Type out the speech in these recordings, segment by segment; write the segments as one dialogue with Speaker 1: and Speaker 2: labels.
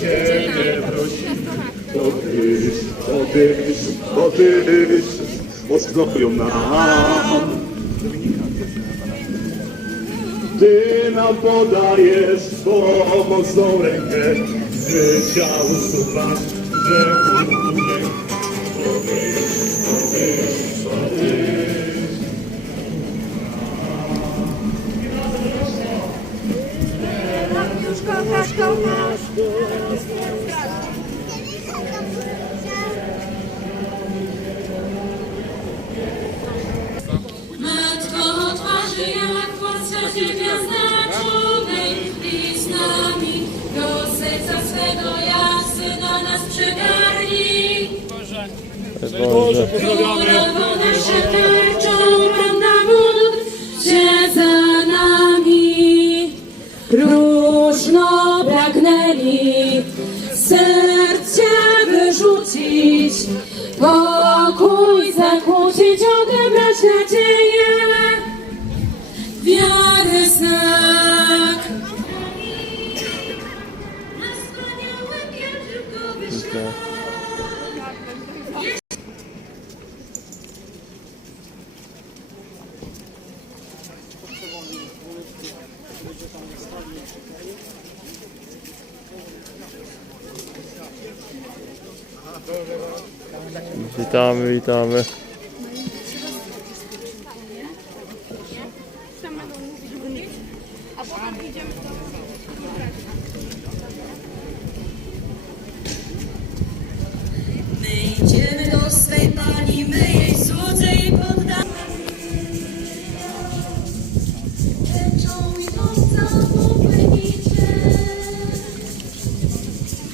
Speaker 1: Ciebie prosimy, Tyś, bo Tyś, mocno nam. Ty nam podajesz pomocną rękę, życia usuwasz udech.
Speaker 2: Boże.
Speaker 3: Się za nami. Próżno pragnęli serce wyrzucić, pokój zakłócić, odebrać nadzieję, wiary znak. Na wspaniały pielgrzymkowy szlak.
Speaker 2: Witamy, witamy.
Speaker 3: My idziemy do swej Pani, my jej słudze i poddamy. Tęczą idąca po plenicie,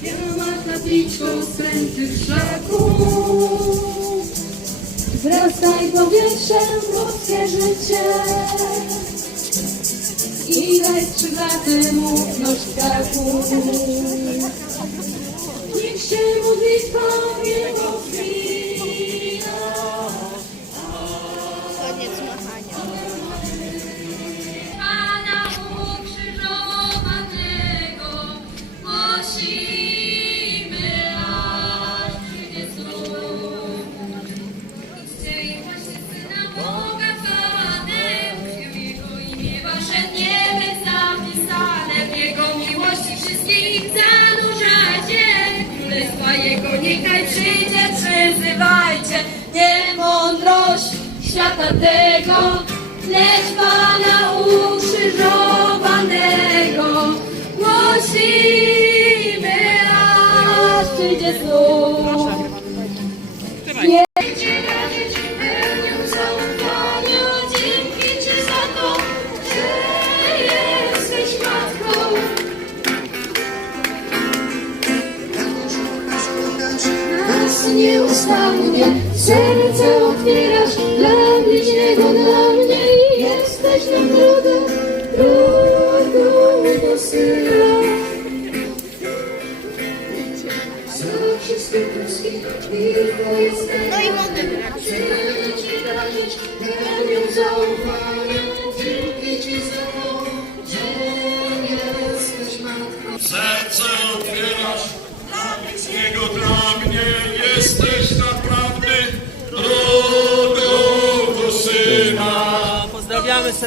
Speaker 3: wielomach nad liczbą skrętych szlaków. Wrastaj powietrzem ludzkie życie i daj skrzydlatym ufność ptaków. Niech się modlitwa Jego chwila. Królestwa Jego niechaj przyjdzie, przyzywajcie, nie mądrość świata tego, lecz Pana ukrzyżowanego głosimy, aż przyjdzie znów.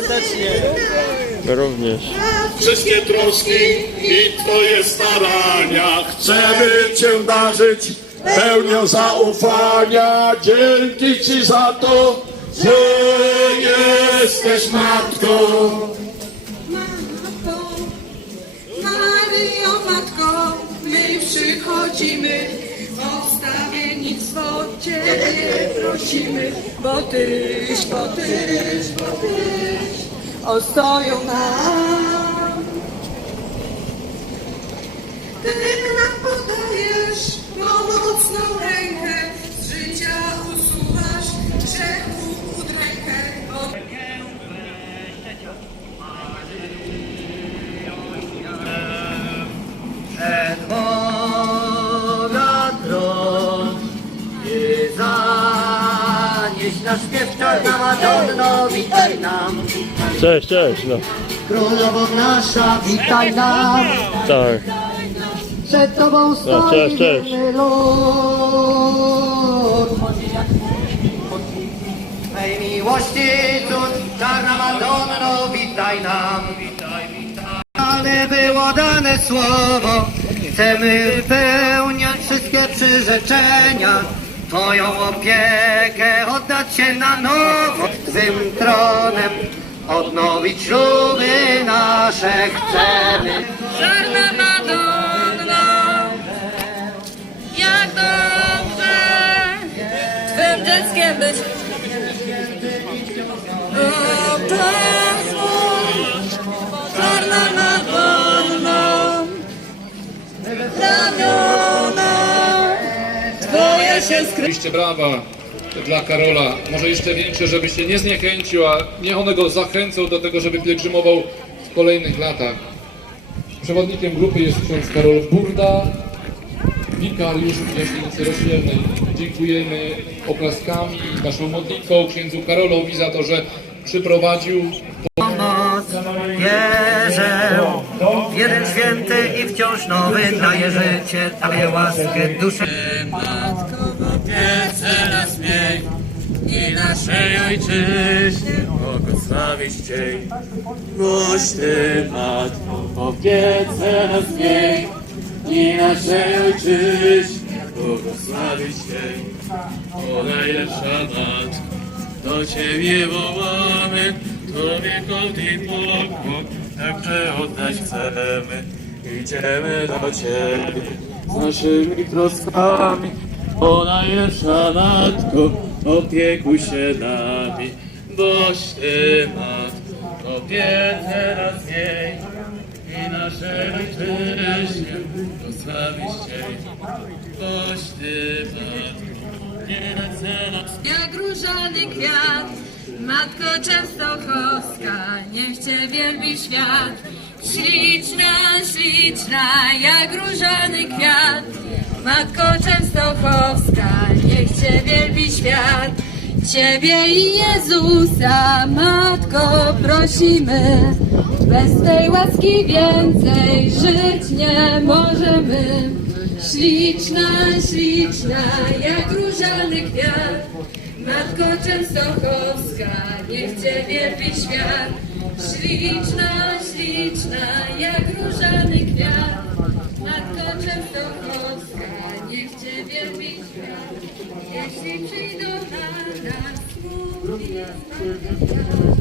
Speaker 4: Serdecznie.
Speaker 2: My również.
Speaker 1: Wszystkie troski i Twoje starania chcemy Cię darzyć pełnią zaufania. Dzięki Ci za to, że jesteś matką.
Speaker 5: Prosimy, bo Tyś, bo Tyś, bo Tyś, ostoją nam.
Speaker 4: Zanieś nasz śpiew czarna Madonno, witaj nam.
Speaker 2: Cześć, cześć, no.
Speaker 4: Królowo nasza, witaj nam.
Speaker 2: Tak.
Speaker 4: Przed Tobą stoi
Speaker 6: cześć, cześć.
Speaker 4: wierny lud. Twej miłości cud, czarna Madonno, witaj nam. Ale było dane słowo, chcemy wypełniać wszystkie przyrzeczenia. Twoją opiekę oddać się na nowo, Twym tronem odnowić śluby nasze chcemy.
Speaker 1: Czarna Madonna, jak dobrze Twym dzieckiem być. Się skrywają.
Speaker 7: Oczywiście brawa dla Karola. Może jeszcze większe, żeby się nie zniechęcił, a niech one go zachęcą do tego, żeby pielgrzymował w kolejnych latach. Przewodnikiem grupy jest ksiądz Karol Burda, wikariusz w Jaśnicy Rośniewnej. Dziękujemy oklaskami, naszą modlitwą księdzu Karolowi za to, że przyprowadził
Speaker 4: Pomoc wierzę w jeden święty i wciąż nowy daje życie, daje łaskę duszy.
Speaker 1: Naszej ojczyźnie błogosławić Cię. Boś Ty, Matko, w opiece nas miej i naszej ojczyźnie błogosławić Cię. O najlepsza Matko, do Ciebie wołamy, Tobie kąt i pokłon, także oddać chcemy. Idziemy do Ciebie z naszymi troskami, o najlepsza Matko, opiekuj się nami, boś Ty, Matko, opiece nas miej i nasze ojczyźnie prosławić Cię, boś Ty, Matko,
Speaker 3: Jak różany kwiat, Matko Częstochowska, niech Cię wielbi świat. Śliczna, śliczna, jak różany kwiat, Matko Częstochowska, niech Cię wielbi świat. Ciebie i Jezusa, Matko, prosimy, bez tej łaski więcej żyć nie możemy. Śliczna, śliczna, jak różany kwiat, Matko Częstochowska, niech Cię wielbi świat. Śliczna, śliczna, jak różany kwiat, Jeśli przyjdą na nas Matko